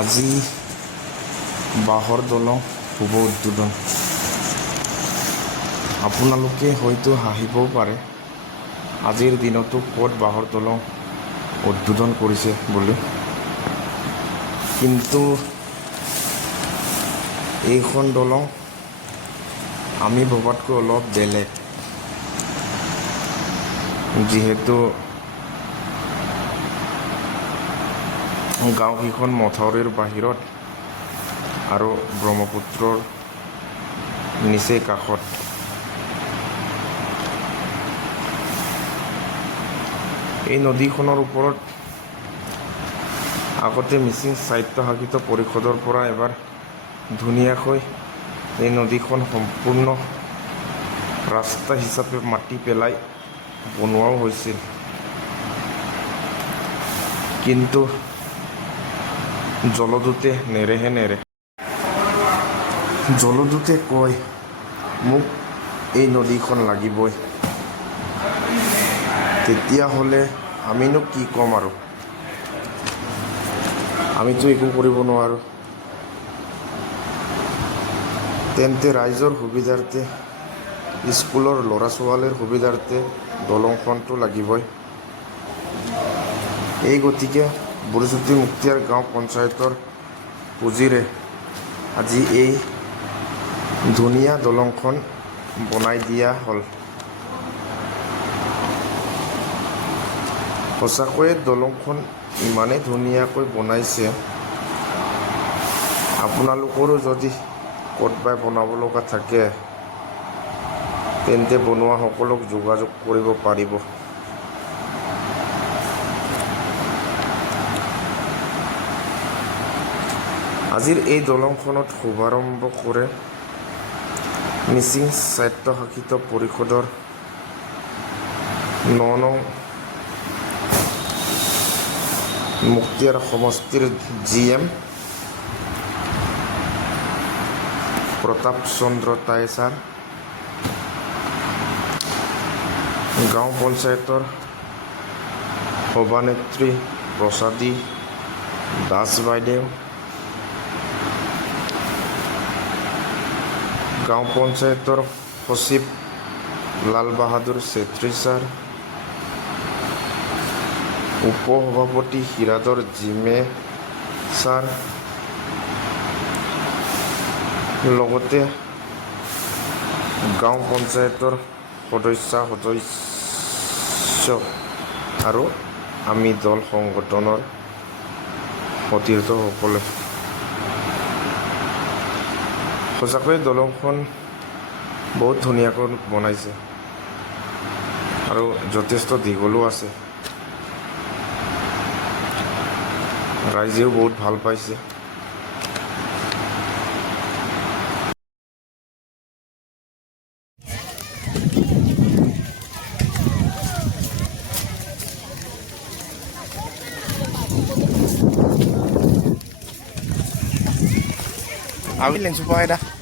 আজি বাঁহৰ দলং শুভ উদ্বোধন। আপোনালোকে হয়তো হাঁহিবও পাৰে, আজিৰ দিনতো ক'ত বাঁহৰ দলং উদ্বোধন কৰিছে বুলি। কিন্তু এইখন দলং আমি ভবাতকৈ অলপ বেলেগ, যিহেতু গাঁওকেইখন মথাউৰিৰ বাহিৰত আৰু ব্ৰহ্মপুত্ৰৰ নিচেই কাষত। এই নদীখনৰ ওপৰত আগতে মিচিং স্বায়ত্তশাসিত পৰিষদৰ পৰা এবাৰ ধুনীয়াকৈ এই নদীখন সম্পূৰ্ণ ৰাস্তা হিচাপে মাটি পেলাই বনোৱাও হৈছিল। কিন্তু জলদূতে নেৰে। জলদূতে কয়, মোক এই নদীখন লাগিবই। তেতিয়াহ'লে আমিনো কি ক'ম আৰু? আমিতো একো কৰিব নোৱাৰোঁ। তেন্তে ৰাইজৰ সুবিধাৰ্থে, স্কুলৰ ল'ৰা ছোৱালীৰ সুবিধাৰ্থে দলংখনটো লাগিবই। এই গতিকে বুঢ়ীচুটি মুক্তিয়াৰ গাঁও পঞ্চায়তৰ পুঁজিৰে আজি এই ধুনীয়া দলংখন বনাই দিয়া হ'ল। সঁচাকৈয়ে দলংখন ইমানেই ধুনীয়াকৈ বনাইছে, আপোনালোকৰো যদি ক'ৰবাত বনাব লগা থাকে, তেন্তে বনোৱাসকলক যোগাযোগ কৰিব পাৰিব। আজিৰ এই দলংখনত শুভাৰম্ভ কৰে মিচিং স্বায়ত্তশাসিত পৰিষদৰ ৯ নং মুক্তিয়াৰ সমষ্টিৰ GM প্ৰতাপ চন্দ্ৰ টাই ছাৰ, গাঁও পঞ্চায়তৰ সভানেত্ৰী প্ৰসাদী দাস বাইদেউ, গাঁও পঞ্চায়তৰ সচিব লাল বাহাদুৰ চেত্ৰী ছাৰ, উপ সভাপতি হিৰাদৰ জিমে ছাৰ, লগতে গাঁও পঞ্চায়তৰ সদস্য আৰু আমি দল সংগঠনৰ সতীৰ্থসকলে। সঁচাকৈ দলংখন বহুত ধুনীয়াকৈ বনাইছে আৰু যথেষ্ট দীঘলো আছে। ৰাইজেও বহুত ভাল পাইছে। Awil yang supaya dah.